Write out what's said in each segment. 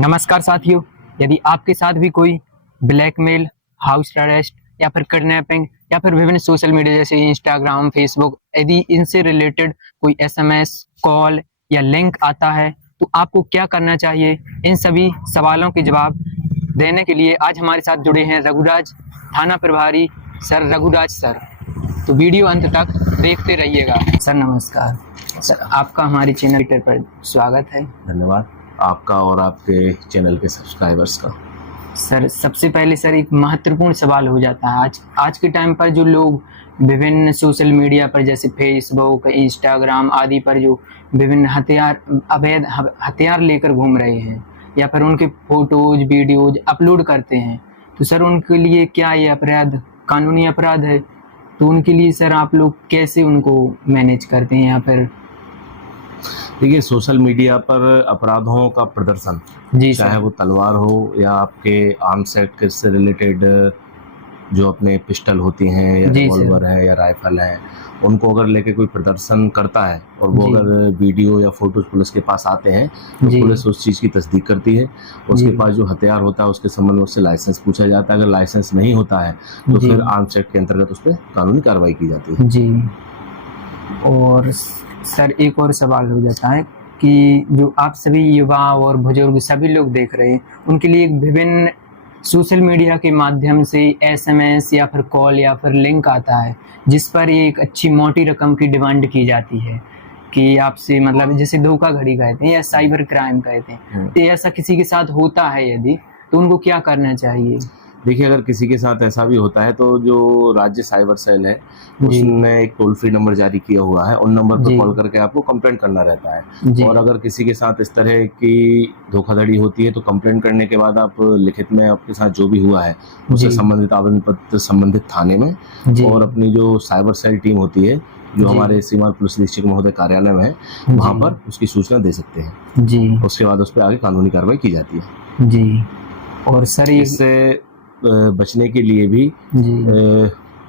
नमस्कार साथियों, यदि आपके साथ भी कोई ब्लैकमेल, हाउस अरेस्ट या फिर किडनैपिंग या फिर विभिन्न सोशल मीडिया जैसे इंस्टाग्राम, फेसबुक, यदि इनसे रिलेटेड कोई एसएमएस, कॉल या लिंक आता है तो आपको क्या करना चाहिए, इन सभी सवालों के जवाब देने के लिए आज हमारे साथ जुड़े हैं रघुराज थाना प्रभारी सर रघुराज सर। तो वीडियो अंत तक देखते रहिएगा। सर नमस्कार। सर आपका हमारे चैनल पर स्वागत है। धन्यवाद आपका और आपके चैनल के सब्सक्राइबर्स का। सर सबसे पहले सर एक महत्वपूर्ण सवाल हो जाता है आज के टाइम पर जो लोग विभिन्न सोशल मीडिया पर जैसे फेसबुक, इंस्टाग्राम आदि पर जो विभिन्न अवैध हथियार लेकर घूम रहे हैं या फिर उनके फोटोज वीडियोज अपलोड करते हैं, तो सर उनके लिए क्या ये अपराध कानूनी अपराध है? तो उनके लिए सर आप लोग कैसे उनको मैनेज करते हैं? या फिर देखिए, सोशल मीडिया पर अपराधों का प्रदर्शन, चाहे वो तलवार हो या आपके आर्म्स एक्ट से रिलेटेड जो अपने पिस्टल होती हैं या रिवॉल्वर है या राइफल है, उनको अगर लेके कोई प्रदर्शन करता है और वो अगर वीडियो या फोटोज पुलिस के पास आते हैं तो पुलिस उस चीज़ की तस्दीक करती है। उसके पास जो हथियार होता है उसके संबंध में उससे लाइसेंस पूछा जाता है। अगर लाइसेंस नहीं होता है तो फिर आर्म्स एक्ट के अंतर्गत उस पर कानूनी कार्रवाई की जाती है। जी। और सर एक और सवाल हो जाता है कि जो आप सभी युवा और बुजुर्ग सभी लोग देख रहे हैं, उनके लिए विभिन्न सोशल मीडिया के माध्यम से एसएमएस या फिर कॉल या फिर लिंक आता है जिस पर एक अच्छी मोटी रकम की डिमांड की जाती है कि आपसे, मतलब जैसे धोखाधड़ी कहते हैं या साइबर क्राइम कहते हैं। तो ऐसा किसी के साथ होता है यदि, तो उनको क्या करना चाहिए? देखिए, अगर किसी के साथ ऐसा भी होता है तो जो राज्य साइबर सेल है उसने एक टोल फ्री नंबर जारी किया हुआ है, उन नंबर पर कॉल करके आपको कंप्लेंट करना रहता है। और अगर किसी के साथ इस तरह की धोखाधड़ी होती है तो कंप्लेंट करने के बाद आप लिखित में आपके साथ जो भी हुआ है उससे संबंधित आवेदन पत्र संबंधित थाने में और अपनी जो साइबर सेल टीम होती है जो हमारे सीमांत पुलिस अधीक्षक महोदय कार्यालय में है वहाँ पर उसकी सूचना दे सकते हैं जी। उसके बाद उस पर आगे कानूनी कार्रवाई की जाती है जी। और सर इससे बचने के लिए भी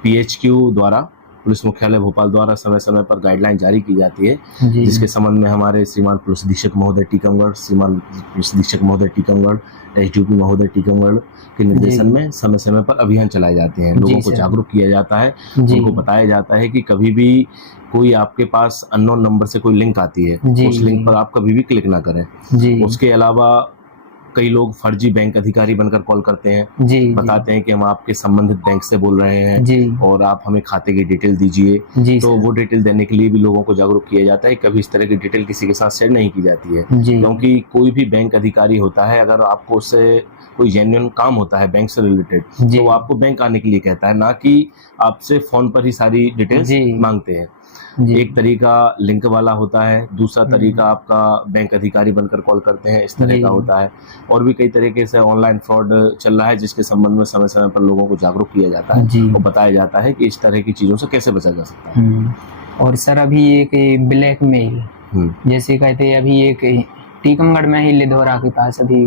PHQ द्वारा, पुलिस मुख्यालय भोपाल द्वारा समय समय पर गाइडलाइन जारी की जाती है जिसके संबंध में हमारे सीमांत पुलिस अधीक्षक महोदय टीकमगढ़, सीमांत पुलिस अधीक्षक महोदय टीकमगढ़, SDPO महोदय टीकमगढ़ के निर्देशन में समय समय पर अभियान चलाए जाते हैं। लोगों को जागरूक किया जाता है, उनको बताया जाता है कि कभी भी कोई आपके पास अननोन नंबर से कोई लिंक आती है उस लिंक पर आप कभी भी क्लिक ना करें। उसके अलावा कई लोग फर्जी बैंक अधिकारी बनकर कॉल करते हैं, बताते हैं कि हम आपके संबंधित बैंक से बोल रहे हैं और आप हमें खाते की डिटेल दीजिए। तो वो डिटेल देने के लिए भी लोगों को जागरूक किया जाता है। कभी इस तरह की डिटेल किसी के साथ शेयर नहीं की जाती है क्योंकि कोई भी बैंक अधिकारी होता है, अगर आपको उससे कोई जेन्युइन काम होता है बैंक से रिलेटेड तो आपको बैंक आने के लिए कहता है, ना कि आपसे फोन पर ही सारी डिटेल्स मांगते हैं। एक तरीका लिंक वाला होता है, दूसरा तरीका आपका बैंक अधिकारी बनकर कॉल करते हैं, इस तरह का होता है। और भी कई तरीके से ऑनलाइन फ्रॉड चल रहा है जिसके संबंध में समय समय पर लोगों को जागरूक किया जाता है और बताया जाता है कि इस तरह की चीजों से कैसे बचा जा सकता है। और सर अभी एक ब्लैकमेल जैसे कहते हैं, अभी एक टीकमगढ़ में ही लिधौरा के पास अभी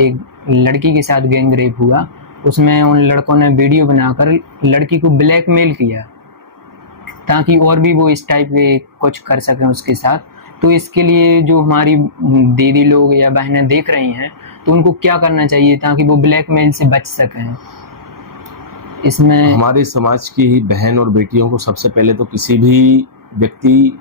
एक लड़की के साथ गैंग रेप हुआ। उसमें उन लड़कों ने वीडियो बनाकर लड़की को ब्लैकमेल किया ताकि और भी वो इस टाइप के कुछ कर सकें उसके साथ। तो इसके लिए जो हमारी दीदी लोग या बहनें देख रही हैं तो उनको क्या करना चाहिए ताकि वो ब्लैकमेल से बच सकें? इसमें हमारे समाज की ही बहन और बेटियों को सबसे पहले तो किसी भी व्यक्ति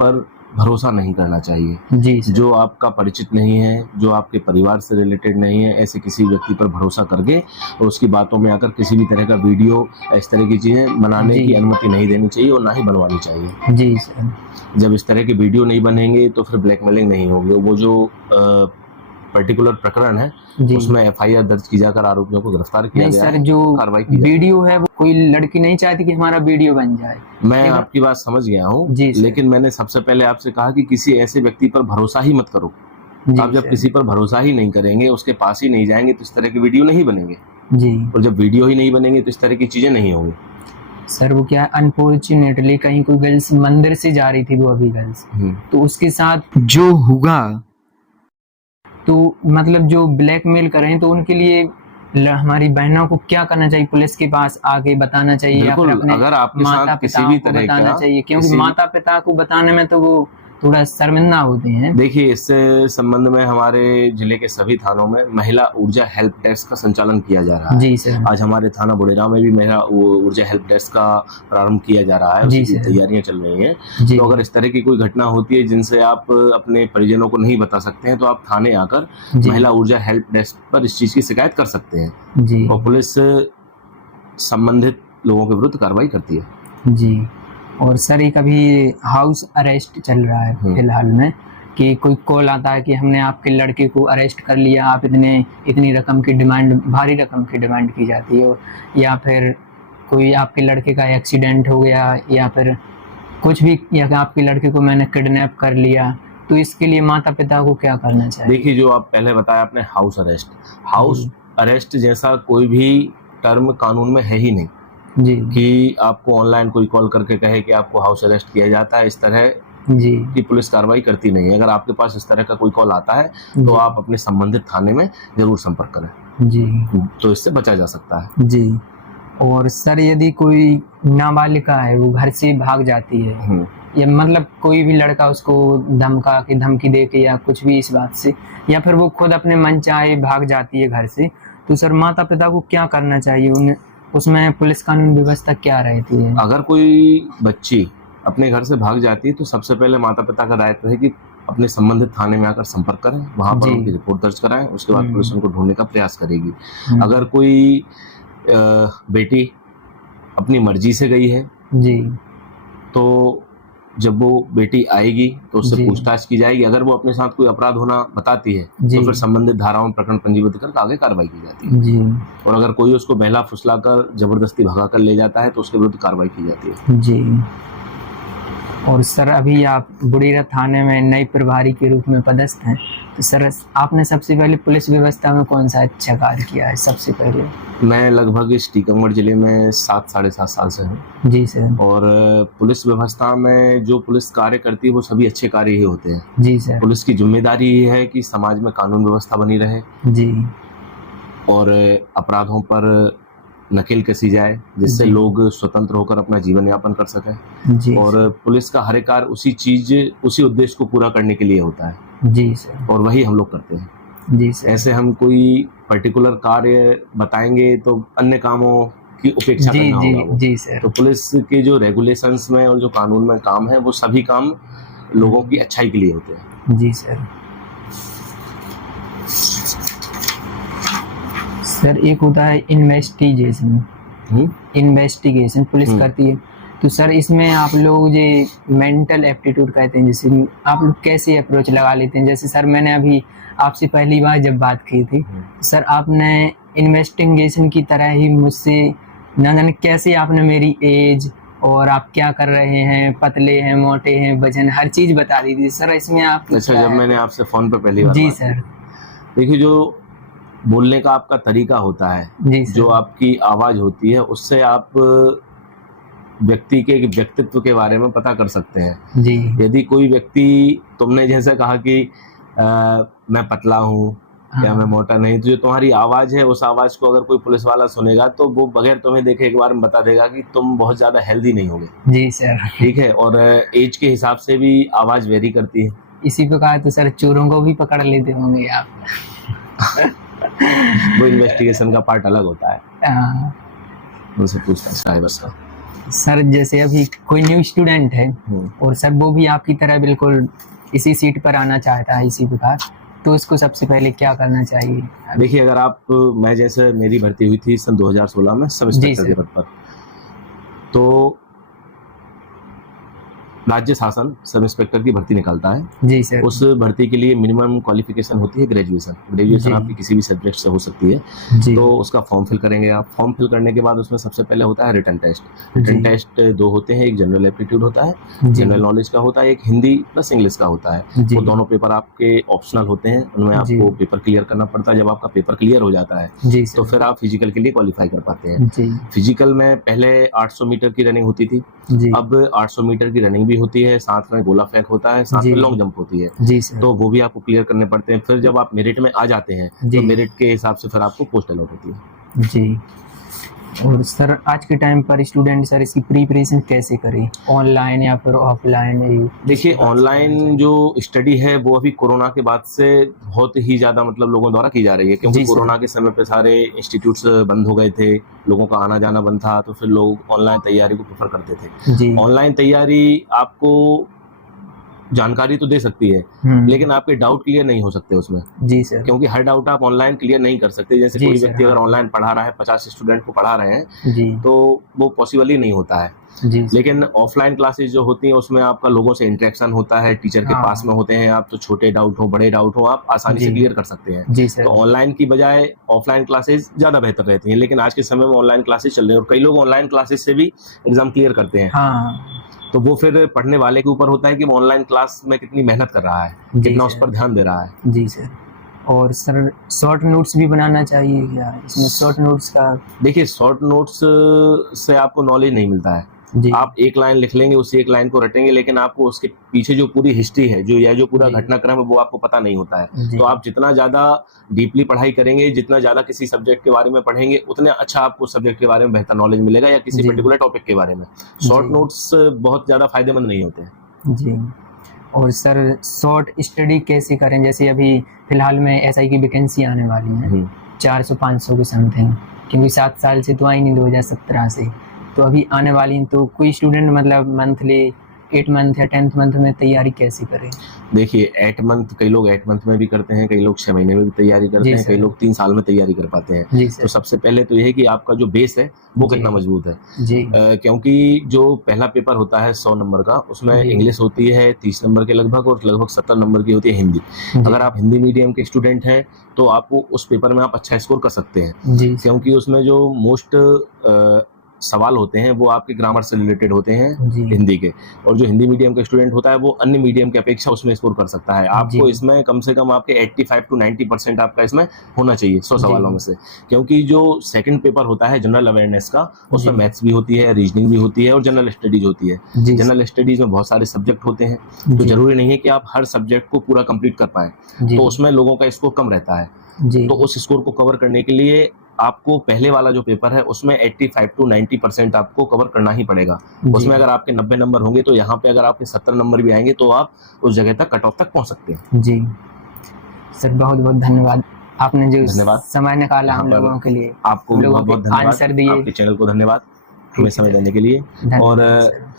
पर भरोसा नहीं करना चाहिए जो आपका परिचित नहीं है, जो आपके परिवार से रिलेटेड नहीं है। ऐसे किसी व्यक्ति पर भरोसा करके और उसकी बातों में आकर किसी भी तरह का वीडियो इस तरह की चीजें बनाने की अनुमति नहीं देनी चाहिए और ना ही बनवानी चाहिए जी सर। जब इस तरह के वीडियो नहीं बनेंगे तो फिर ब्लैकमेलिंग नहीं होगी। वो जो पर्टिकुलर प्रकरण है उसमें FIR दर्ज की जाकर आरोपियों को गिरफ्तार किया गया सर। जो कार्रवाई वीडियो है वो कोई लड़की नहीं चाहती कि हमारा वीडियो बन जाए। मैं आपकी बात समझ गया हूँ, लेकिन मैंने सबसे पहले आपसे कहा कि किसी ऐसे व्यक्ति पर भरोसा ही मत करो। आप जब किसी पर भरोसा ही नहीं करेंगे, उसके पास ही नहीं जाएंगे तो इस तरह के वीडियो नहीं बनेंगे और जब वीडियो ही नहीं बनेंगे तो इस तरह की चीजें नहीं होंगी। सर वो क्या, अनफॉर्चुनेटली कहीं कोई गर्ल्स मंदिर से जा रही थी, वो अभी गर्ल्स, तो उसके साथ जो हुआ तो मतलब जो ब्लैकमेल करें तो उनके लिए हमारी बहनों को क्या करना चाहिए? पुलिस के पास आगे बताना चाहिए या फिर अपने अगर आपके साथ किसी भी तरह बताना चाहिए? क्योंकि माता पिता को बताने में तो वो थोड़ा शर्मिंदा होते हैं। देखिए, इससे संबंध में हमारे जिले के सभी थानों में महिला ऊर्जा हेल्प डेस्क का संचालन किया जा रहा है। जी सर। आज हमारे थाना बुढ़ेरा में भी महिला ऊर्जा हेल्प डेस्क का प्रारंभ किया जा रहा है, जी उसकी सर। तैयारियां चल रही हैं। जी। तो अगर इस तरह की कोई घटना होती है जिनसे आप अपने परिजनों को नहीं बता सकते हैं, तो आप थाने आकर जी। महिला ऊर्जा हेल्प डेस्क पर इस चीज की शिकायत कर सकते हैं जी। और पुलिस संबंधित लोगों के विरुद्ध कार्रवाई करती है। जी। और सर एक अभी हाउस अरेस्ट चल रहा है फिलहाल में, कि कोई कॉल आता है कि हमने आपके लड़के को अरेस्ट कर लिया, आप इतनी रकम की डिमांड, भारी रकम की डिमांड की जाती है, या फिर कोई आपके लड़के का एक्सीडेंट हो गया, या फिर कुछ भी, या आपके लड़के को मैंने किडनैप कर लिया, तो इसके लिए माता पिता को क्या करना चाहिए? देखिए, जो आप पहले बताया आपने हाउस अरेस्ट जैसा कोई भी टर्म कानून में है ही नहीं जी। कि आपको ऑनलाइन कोई कॉल करके कहे कि आपको हाउस अरेस्ट किया जाता है। इस तरह जी की पुलिस कार्रवाई करती नहीं है। अगर आपके पास इस तरह का कोई कॉल आता है तो आप अपने संबंधित थाने में जरूर संपर्क करें। जी। तो इससे बचा जा सकता है। जी। और सर यदि कोई नाबालिगा है, वो घर से भाग जाती है, या मतलब कोई भी लड़का उसको धमकी दे के या कुछ भी इस बात से, या फिर वो खुद अपने मन चाहे भाग जाती है घर से, तो सर माता पिता को क्या करना चाहिए? उसमें पुलिस कानून व्यवस्था क्या रहती है? अगर कोई बच्ची अपने घर से भाग जाती है तो सबसे पहले माता पिता का दायित्व है कि अपने संबंधित थाने में आकर संपर्क करें, वहां पर उनकी रिपोर्ट दर्ज कराएं। उसके बाद पुलिस उनको ढूंढने का प्रयास करेगी। अगर कोई बेटी अपनी मर्जी से गई है जी, तो जब वो बेटी आएगी तो उससे पूछताछ की जाएगी। अगर वो अपने साथ कोई अपराध होना बताती है तो फिर संबंधित धाराओं में प्रकरण पंजीबद्ध कर आगे कार्रवाई की जाती है। जी। और अगर कोई उसको बहला फुसलाकर जबरदस्ती भगाकर ले जाता है तो उसके विरुद्ध कार्रवाई की जाती है। जी। और सर अभी आप बुढ़ेरा थाने में नए प्रभारी के रूप में पदस्थ हैं, तो सर आपने सबसे पहले पुलिस व्यवस्था में कौन सा अच्छा कार्य किया है? सबसे पहले मैं लगभग इस टीकमगढ़ जिले में 7-7.5 साल से हूँ। जी सर। और पुलिस व्यवस्था में जो पुलिस कार्य करती है वो सभी अच्छे कार्य ही होते हैं। जी सर। पुलिस की जिम्मेदारी ही है कि समाज में कानून व्यवस्था बनी रहे जी, और अपराधों पर नकेल कसी जाए, जिससे लोग स्वतंत्र होकर अपना जीवन यापन कर सकें। और पुलिस का हर एक कार्य उसी उद्देश्य को पूरा करने के लिए होता है। जी सर। और वही हम लोग करते हैं। जी सर। ऐसे हम कोई पर्टिकुलर कार्य बताएंगे तो अन्य कामों की उपेक्षा करना होगा। जी सर। तो पुलिस के जो रेगुलेशंस में और जो कानून में काम है वो सभी काम लोगों की अच्छाई के लिए होते हैं। जी सर। सर एक होता है इन्वेस्टिगेशन पुलिस करती है, तो सर इसमें आप लोग ये मेंटल एप्टीट्यूड कहते हैं, जैसे आप लोग कैसे अप्रोच लगा लेते हैं? जैसे सर मैंने अभी आपसे पहली बार जब बात की थी, सर आपने इन्वेस्टिगेशन की तरह ही मुझसे ना जाने कैसे आपने मेरी एज और आप क्या कर रहे हैं, पतले हैं, मोटे हैं, वजन, हर चीज बता दी थी सर। इसमें आप अच्छा, जब मैंने आपसे फोन पे पहली बार जी सर, देखिए, जो बोलने का आपका तरीका होता है, जो आपकी आवाज होती है, उससे आप व्यक्ति के व्यक्तित्व के बारे में पता कर सकते हैं। जी। यदि कोई व्यक्ति, तुमने जैसे कहा कि मैं पतला हूँ या मैं मोटा नहीं, तो जो तुम्हारी आवाज है उस आवाज को अगर कोई पुलिस वाला सुनेगा तो वो बगैर तुम्हें देखे एक बार में बता देगा कि तुम बहुत ज्यादा हेल्दी नहीं होगे। जी सर। ठीक है। और एज के हिसाब से भी आवाज वेरी करती है। इसी प्रकार तो सर चोरों को भी पकड़ लेते होंगे आप। वो इन्वेस्टिगेशन का पार्ट अलग होता है, उनसे पूछता है बस का। सर जैसे अभी कोई न्यू स्टूडेंट है और सर वो भी आपकी तरह बिल्कुल इसी सीट पर आना चाहता है इसी प्रकार, तो उसको सबसे पहले क्या करना चाहिए? देखिए, अगर मैं जैसे मेरी भर्ती हुई थी सन 2016 में सब इंस्पेक्टर के पद पर, तो राज्य शासन सब इंस्पेक्टर की भर्ती निकालता है। जी सर। उस भर्ती के लिए मिनिमम क्वालिफिकेशन होती है ग्रेजुएशन आपकी किसी भी सब्जेक्ट से हो सकती है। तो उसका फॉर्म फिल करेंगे आप। फॉर्म फिल करने के बाद उसमें सबसे पहले होता है रिटन टेस्ट। रिटन टेस्ट 2 होते हैं, एक जनरल एप्टीट्यूड होता है, जनरल नॉलेज का होता है, एक हिंदी प्लस इंग्लिश का होता है। वो दोनों पेपर आपके ऑप्शनल होते हैं, उनमें आपको पेपर क्लियर करना पड़ता है। जब आपका पेपर क्लियर हो जाता है तो फिर आप फिजिकल के लिए क्वालिफाई कर पाते हैं। फिजिकल में पहले 800 मीटर की रनिंग होती थी, अब 800 मीटर की रनिंग भी होती है, साथ में गोला फेंक होता है, साथ में लॉन्ग जंप होती है। जी सर। तो वो भी आपको क्लियर करने पड़ते हैं। फिर जब आप मेरिट में आ जाते हैं तो मेरिट के हिसाब से फिर आपको पोस्ट अलॉट होती है। जी। और सर आज के टाइम पर स्टूडेंट सर इसकी प्रिपरेशन कैसे करें, ऑनलाइन या फिर ऑफलाइन? देखिए, ऑनलाइन जो स्टडी है वो अभी कोरोना के बाद से बहुत ही ज़्यादा मतलब लोगों द्वारा की जा रही है, क्योंकि जी सर। कोरोना के समय पे सारे इंस्टीट्यूट्स बंद हो गए थे, लोगों का आना जाना बंद था, तो फिर लोग ऑनलाइन तैयारी को प्रेफर करते थे। जी। ऑनलाइन तैयारी आपको जानकारी तो दे सकती है, लेकिन आपके डाउट क्लियर नहीं हो सकते उसमें, जी सर। क्योंकि हर डाउट आप ऑनलाइन क्लियर नहीं कर सकते। जैसे जी कोई सर, व्यक्ति अगर हाँ। ऑनलाइन पढ़ा रहा है, 50 स्टूडेंट को पढ़ा रहे हैं, जी। तो वो पॉसिबल ही नहीं होता है। जी सर। लेकिन ऑफलाइन क्लासेस जो होती हैं उसमें आपका लोगों से इंटरेक्शन होता है, टीचर के हाँ। पास में होते हैं आप, तो छोटे डाउट हो बड़े डाउट हो आप आसानी से जी। क्लियर कर सकते हैं। जी सर। तो ऑनलाइन की बजाय ऑफलाइन क्लासेस ज़्यादा बेहतर रहती हैं, लेकिन आज के समय में ऑनलाइन क्लासेस चल रही हैं और कई लोग ऑनलाइन क्लासेस से भी एग्जाम क्लियर करते हैं। हाँ। तो वो फिर पढ़ने वाले के ऊपर होता है कि वो ऑनलाइन क्लास में कितनी मेहनत कर रहा है, जी कितना उस सर। पर ध्यान दे रहा है। जी सर। और सर शॉर्ट नोट्स भी बनाना चाहिए क्या इसमें? शॉर्ट नोट्स का देखिए, शॉर्ट नोट्स से आपको नॉलेज नहीं मिलता है। जी। आप एक लाइन लिख लेंगे, उसी एक लाइन को रटेंगे, लेकिन आपको उसके पीछे जो पूरी हिस्ट्री है, जो पूरा जी। घटनाक्रम है, वो आपको पता नहीं होता है। जी। तो आप जितना ज़्यादा डीपली पढ़ाई करेंगे, जितना ज़्यादा किसी सब्जेक्ट के बारे में पढ़ेंगे, उतना अच्छा आपको उस सब्जेक्ट के बारे में बेहतर नॉलेज मिलेगा या किसी जी। पर्टिकुलर टॉपिक के बारे में। शॉर्ट जी। नोट्स बहुत ज़्यादा फायदेमंद नहीं होते हैं। जी। और सर शॉर्ट स्टडी कैसे करें? जैसे अभी फिलहाल में एसआई की वैकेंसी आने वाली है 400-500 के समथिंग, क्योंकि 7 साल से तो आई नहीं 2017 से, तो अभी आने वाली हैं। तो कोई स्टूडेंट मतलब मंथली 8 मंथ या 10th मंथ में तैयारी कैसे करें? देखिए, 8 मंथ कई लोग 8 मंथ में भी करते हैं, कई लोग 6 महीने में भी तैयारी करते जी हैं, कई सर। लोग 3 साल में तैयारी कर पाते हैं। जी तो सर। सबसे पहले तो ये है कि आपका जो बेस है वो जी। कितना मजबूत है। जी। क्योंकि जो पहला पेपर होता है 100 नंबर का, उसमें जी। इंग्लिश होती है 30 नंबर के लगभग और लगभग 70 नंबर की होती है हिंदी। जी। अगर आप हिंदी मीडियम के स्टूडेंट हैं तो आपको उस पेपर में आप अच्छा स्कोर कर सकते हैं, जी सर। क्योंकि उसमें जो मोस्ट सवाल होते हैं वो आपके ग्रामर से रिलेटेड होते हैं जी। हिंदी के, और जो हिंदी मीडियम का स्टूडेंट होता है वो अन्य मीडियम की अपेक्षा उसमें स्कोर कर सकता है। आपको जी। इसमें कम से कम आपके 85 to 90% आपका इसमें होना चाहिए 100 जी। सवालों में से, क्योंकि जो सेकंड पेपर होता है जनरल अवेयरनेस का, उसमें जी। मैथ्स भी होती है, रीजनिंग भी होती है और जनरल स्टडीज होती है। जी। जनरल स्टडीज में बहुत सारे सब्जेक्ट होते हैं, तो जी। जरूरी नहीं है कि आप हर सब्जेक्ट को पूरा कंप्लीट कर पाए, जी। तो उसमें लोगों का स्कोर कम रहता है। जी। तो उस स्कोर को कवर करने के लिए आपको पहले वाला जो पेपर है उसमें 85 to 90% आपको कवर करना ही पड़ेगा। जी। उसमें अगर आपके 90 नंबर होंगे तो यहाँ पे अगर आपके 70 नंबर भी आएंगे तो आप उस जगह तक कट ऑफ तक पहुंच सकते हैं। जी सर, बहुत बहुत धन्यवाद, आपने जो धन्यवाद। समय निकाला यहाँ हम पर लोगों के लिए, आपको भी बहुत बहुत धन्यवाद, आंसर दिए। आपके चैनल को धन्यवाद हमें समय देने के लिए। धन्यवाद और सर।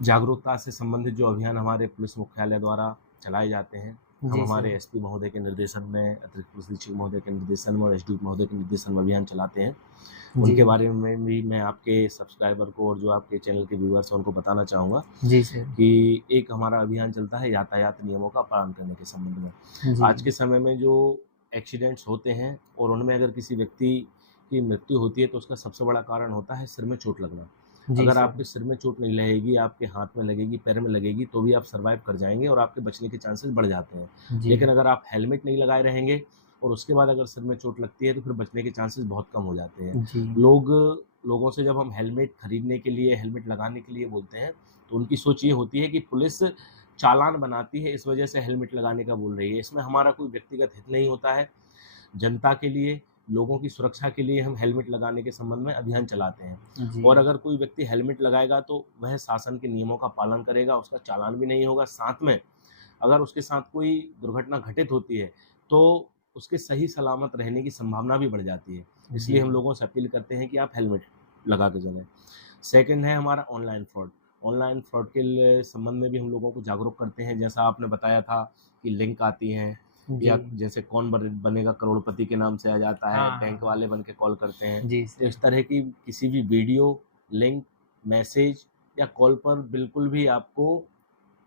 जागरूकता से संबंधित जो अभियान हमारे पुलिस मुख्यालय द्वारा चलाए जाते हैं, हम जी हमारे सर। एसपी महोदय के निर्देशन में, अतिरिक्त पुलिस अधीक्षक महोदय के निर्देशन में और एसडीओ महोदय के निर्देशन में अभियान चलाते हैं। जी। उनके बारे में भी मैं आपके सब्सक्राइबर को और जो आपके चैनल के व्यूअर्स हैं उनको बताना चाहूँगा जी सर। कि एक हमारा अभियान चलता है यातायात नियमों का पालन करने के संबंध में। जी। आज के समय में जो एक्सीडेंट्स होते हैं और उनमें अगर किसी व्यक्ति की मृत्यु होती है तो उसका सबसे बड़ा कारण होता है सिर में चोट लगना। जी अगर सर। आपके सिर में चोट नहीं लगेगी, आपके हाथ में लगेगी, पैर में लगेगी, तो भी आप सर्वाइव कर जाएंगे और आपके बचने के चांसेस बढ़ जाते हैं। जी। लेकिन अगर आप हेलमेट नहीं लगाए रहेंगे और उसके बाद अगर सिर में चोट लगती है तो फिर बचने के चांसेस बहुत कम हो जाते हैं। जी। लोगों से जब हम हेलमेट खरीदने के लिए, हेलमेट लगाने के लिए बोलते हैं तो उनकी सोच ये होती है कि पुलिस चालान बनाती है इस वजह से हेलमेट लगाने का बोल रही है। इसमें हमारा कोई व्यक्तिगत हित नहीं होता है। जनता के लिए, लोगों की सुरक्षा के लिए हम हेलमेट लगाने के संबंध में अभियान चलाते हैं। जी। और अगर कोई व्यक्ति हेलमेट लगाएगा तो वह शासन के नियमों का पालन करेगा, उसका चालान भी नहीं होगा। साथ में अगर उसके साथ कोई दुर्घटना घटित होती है तो उसके सही सलामत रहने की संभावना भी बढ़ जाती है। इसलिए हम लोगों से अपील करते हैं कि आप हेलमेट लगा के चलें। सेकंड है हमारा ऑनलाइन फ्रॉड। ऑनलाइन फ्रॉड के संबंध में भी हम लोगों को जागरूक करते हैं। जैसा आपने बताया था कि लिंक आती हैं या जैसे कौन बनेगा करोड़पति के नाम से आ जाता है, हाँ। बैंक वाले बन के कॉल करते हैं। जी तो इस तरह की किसी भी वीडियो, लिंक, मैसेज या कॉल पर बिल्कुल भी आपको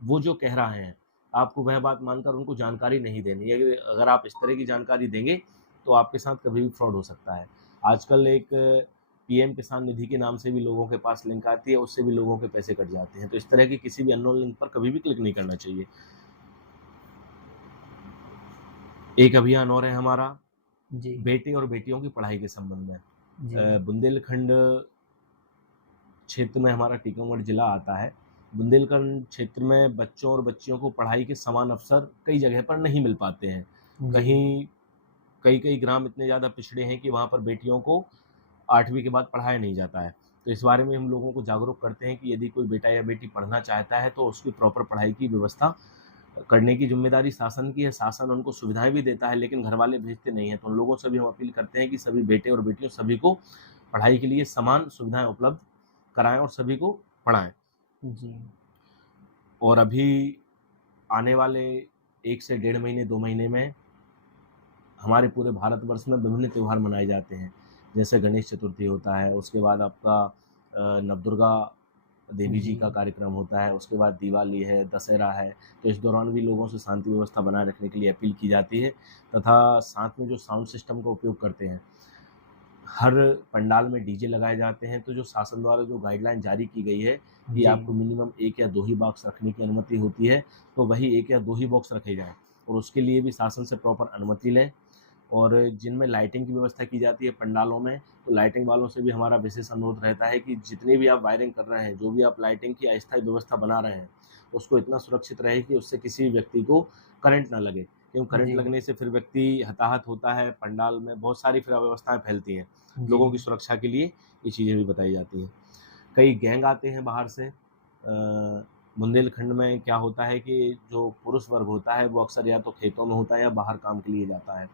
वो जो कह रहे हैं आपको वह बात मानकर उनको जानकारी नहीं देनी है। अगर आप इस तरह की जानकारी देंगे तो आपके साथ कभी भी फ्रॉड हो सकता है। आजकल एक पीएम किसान निधि के नाम से भी लोगों के पास लिंक आती है, उससे भी लोगों के पैसे कट जाते हैं। तो इस तरह की किसी भी अननोन लिंक पर कभी भी क्लिक नहीं करना चाहिए। एक अभियान और है हमारा जी। बेटे और बेटियों की पढ़ाई के संबंध में। जी। बुंदेलखंड क्षेत्र में हमारा टीकमगढ़ जिला आता है। बुंदेलखंड क्षेत्र में बच्चों और बच्चियों को पढ़ाई के समान अवसर कई जगह पर नहीं मिल पाते हैं। जी। कहीं कई ग्राम इतने ज़्यादा पिछड़े हैं कि वहाँ पर बेटियों को 8वीं के बाद पढ़ाया नहीं जाता है। तो इस बारे में हम लोगों को जागरूक करते हैं कि यदि कोई बेटा या बेटी पढ़ना चाहता है तो उसकी प्रॉपर पढ़ाई की व्यवस्था करने की जिम्मेदारी शासन की है। शासन उनको सुविधाएं भी देता है, लेकिन घर वाले भेजते नहीं हैं। तो उन लोगों से भी हम अपील करते हैं कि सभी बेटे और बेटियों सभी को पढ़ाई के लिए समान सुविधाएं उपलब्ध कराएं और सभी को पढ़ाएं। जी। और अभी आने वाले 1 से 1.5 महीने 2 महीने में हमारे पूरे भारतवर्ष में विभिन्न त्यौहार मनाए जाते हैं। जैसे गणेश चतुर्थी होता है, उसके बाद आपका नवदुर्गा देवी जी का कार्यक्रम होता है, उसके बाद दिवाली है, दशहरा है। तो इस दौरान भी लोगों से शांति व्यवस्था बनाए रखने के लिए अपील की जाती है, तथा साथ में जो साउंड सिस्टम का उपयोग करते हैं, हर पंडाल में डीजे लगाए जाते हैं। तो जो शासन द्वारा जो गाइडलाइन जारी की गई है कि आपको मिनिमम 1 या 2 ही बॉक्स रखने की अनुमति होती है, तो वही 1 या 2 ही बॉक्स रखे जाएँ और उसके लिए भी शासन से प्रॉपर अनुमति लें। और जिनमें लाइटिंग की व्यवस्था की जाती है पंडालों में, तो लाइटिंग वालों से भी हमारा विशेष अनुरोध रहता है कि जितनी भी आप वायरिंग कर रहे हैं, जो भी आप लाइटिंग की अस्थायी व्यवस्था बना रहे हैं, उसको इतना सुरक्षित रहे कि उससे किसी व्यक्ति को करंट ना लगे, क्योंकि करंट लगने से फिर व्यक्ति हताहत होता है। पंडाल में बहुत सारी फिर अव्यवस्थाएं फैलती हैं। लोगों की सुरक्षा के लिए ये चीज़ें भी बताई जाती हैं। कई गैंग आते हैं बाहर से। बुंदेलखंड में क्या होता है कि जो पुरुष वर्ग होता है वो अक्सर या तो खेतों में होता है या बाहर काम के लिए जाता है।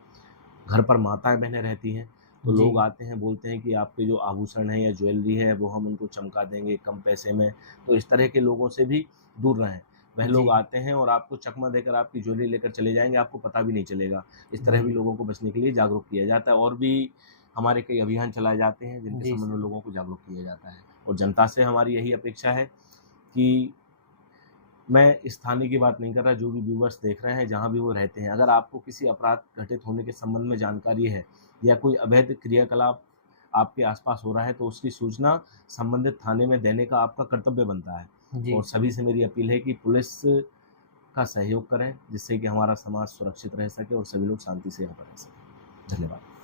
घर पर माताएं बहनें रहती हैं, तो लोग आते हैं, बोलते हैं कि आपके जो आभूषण है या ज्वेलरी है वो हम उनको चमका देंगे कम पैसे में। तो इस तरह के लोगों से भी दूर रहें। वह लोग आते हैं और आपको चकमा देकर आपकी ज्वेलरी लेकर चले जाएंगे, आपको पता भी नहीं चलेगा। इस तरह भी लोगों को बचने के लिए जागरूक किया जाता है। और भी हमारे कई अभियान चलाए जाते हैं जिनके संबंध में लोगों को जागरूक किया जाता है। और जनता से हमारी यही अपेक्षा है कि मैं स्थानीय की बात नहीं कर रहा, जो भी व्यूवर्स देख रहे हैं जहाँ भी वो रहते हैं, अगर आपको किसी अपराध घटित होने के संबंध में जानकारी है या कोई अवैध क्रियाकलाप आपके आसपास हो रहा है, तो उसकी सूचना संबंधित थाने में देने का आपका कर्तव्य बनता है। और सभी से मेरी अपील है कि पुलिस का सहयोग करें, जिससे कि हमारा समाज सुरक्षित रह सके और सभी लोग शांति से यहाँ पर रह सकें। धन्यवाद।